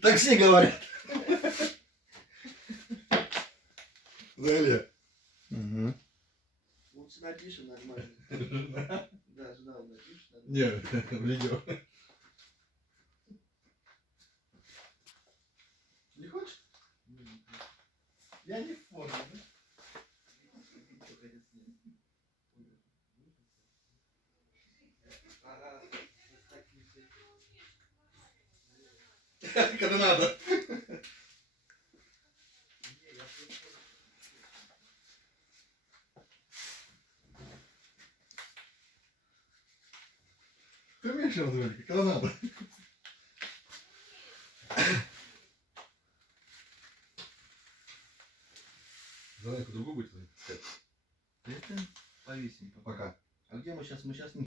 Так все говорят. Далее. Угу. Вот сюда пишем нормально. Да, сюда вот напишешь. Нет, видео. Не хочешь? Я не в форме, да? Когда надо. Ты умеешь разрулить, когда надо. Занятку другую будете искать? Это повесим. Пока. А где мы сейчас? Мы сейчас не